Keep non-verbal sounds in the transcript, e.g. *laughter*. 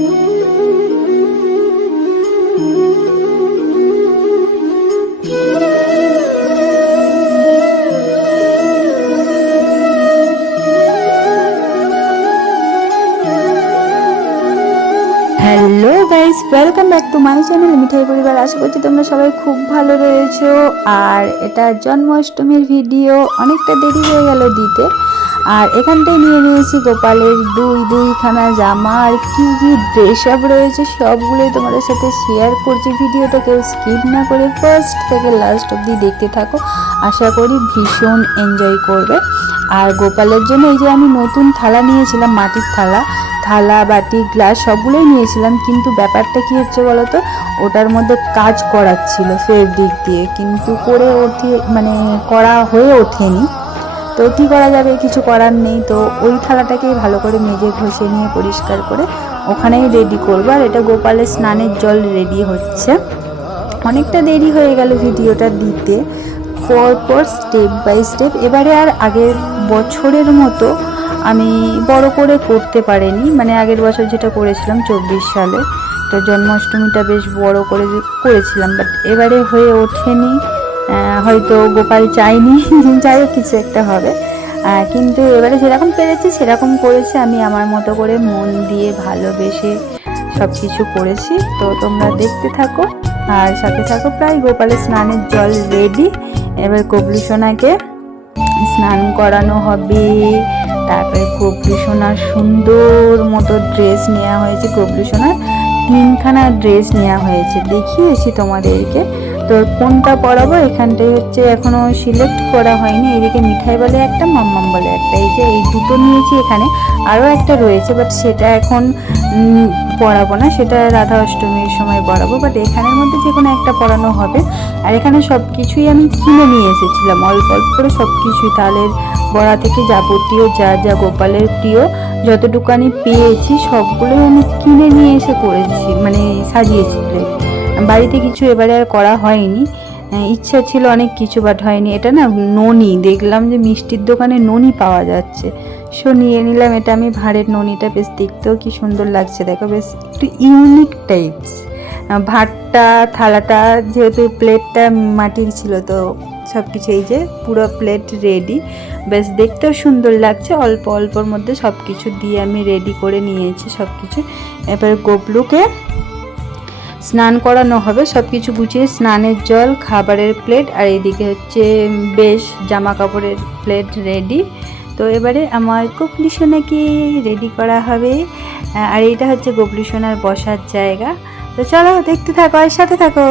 Ooh. Hello guys welcome back to my channel মিঠাই পরিবার। আশা করছি তোমরা সবাই খুব ভালো রয়েছো। আর এটা জন্মাষ্টমীর ভিডিও অনেকটা দেরি হয়ে গেল দিতে। আর এখানটায় নিয়ে নিয়েছি গোপালের দুই দুইখানা জামা, আর কি কি ড্রেস আপ রয়েছে সবগুলোই তোমাদের সাথে শেয়ার করছি। ভিডিওটা কেউ স্কিপ না করে ফার্স্ট থেকে লাস্ট অবধি দেখতে থাকো। আশা করি ভীষণ এনজয় করবে। আর গোপালের জন্য এই যে আমি নতুন থালা নিয়েছিলাম, মাটির থালা থালা, বাটি, গ্লাস সবগুলোই নিয়েছিলাম, কিন্তু ব্যাপারটা কি হচ্ছে বলতো? ওটার মধ্যে কাজ করাচ্ছিল ফেব্রিক দিয়ে, কিন্তু করে ওঠে মানে করা হয়ে ওঠেনি। তো কী করা যাবে? কিছু করার নেই। তো ওই থালাটাকেই ভালো করে মেজে ঘষে নিয়ে পরিষ্কার করে ওখানেই রেডি করব। আর এটা গোপালের স্নানের জল রেডি হচ্ছে। অনেকটা দেরি হয়ে গেল ভিডিওটা দিতে। পর পর স্টেপ বাই স্টেপ এবারে আর আগের বছরের মতো আমি বড় করে করতে পারিনি। মানে আগের বছর যেটা করেছিলাম, চব্বিশ সালে। তো জন্মাষ্টমীটা বেশ বড় করে করেছিলাম বাট এবারে হয়ে ওঠেনি। হয়তো গোপাল চাইনি *laughs* যাই হোক, কিছু একটা হবে। কিন্তু এবারে যেরকম পেরেছি, সেরকম করেছি। আমি আমার মতো করে মন দিয়ে ভালোবেসে সব কিছু করেছি। তো তোমরা দেখতে থাকো। আর সাথে থাকো প্রায়। গোপালের স্নানের জল রেডি এবার কবলু সোনাকে স্নান করানো হবে। তারপরে গবলু সোনার সুন্দর মতো ড্রেস নেওয়া হয়েছে গবলু সোনার তিনখানা ড্রেস নেওয়া হয়েছে। দেখিয়েছি তোমাদেরকে। তো কোনটা পরাবো? এখানটাই হচ্ছে এখনও সিলেক্ট করা হয়নি। এদিকে মিঠাই বলে একটা, মাম্মাম বলে একটা। এই যে এই দুটো নিয়েছি এখানে। আরও একটা রয়েছে বাট সেটা এখন পরাবো না, সেটা রাধা অষ্টমীর সময় পড়াবো বাট এখানের মধ্যে যে কোনো একটা পড়ানো হবে। আর এখানে সব কিছুই আমি কিনে নিয়ে এসেছিলাম, অল্প অল্প করে সব কিছুই তালের বড়া থেকে যাবতীয় যা যা গোপালের প্রিয় যতটুকু আমি পেয়েছি, সবগুলোই আমি কিনে নিয়ে এসে করেছি মানে সাজিয়েছি বাড়িতে কিছু এবারে আর করা হয়নি। ইচ্ছা ছিল অনেক কিছু বাট হয়নি। এটা না ননি, দেখলাম যে মিষ্টির দোকানে ননি পাওয়া যাচ্ছে। সো নিয়ে নিলাম। এটা আমি ভাঁড়ের ননিটা বেশ দেখতেও কি সুন্দর লাগছে। দেখো, বেশ একটু ইউনিক টাইপস ভাতটা, থালাটা, যেহেতু প্লেটটা মাটির ছিল, তো সব কিছু এই যে পুরো প্লেট রেডি বেশ দেখতেও সুন্দর লাগছে। অল্প অল্পর মধ্যে সব কিছু দিয়ে আমি রেডি করে নিয়েছি সব কিছু এবার গোবলুকে স্নান করানো হবে। সব কিছু গুছিয়ে স্নানের জল, খাবারের প্লেট আর এইদিকে হচ্ছে বেশ জামা কাপড়ের প্লেট রেডি তো এবারে আমার কপলি সোনাকে রেডি করা হবে। আর এটা হচ্ছে গোপলি সোনার বসার জায়গা। তো চলো, দেখতে থাকো আর সাথে থাকো।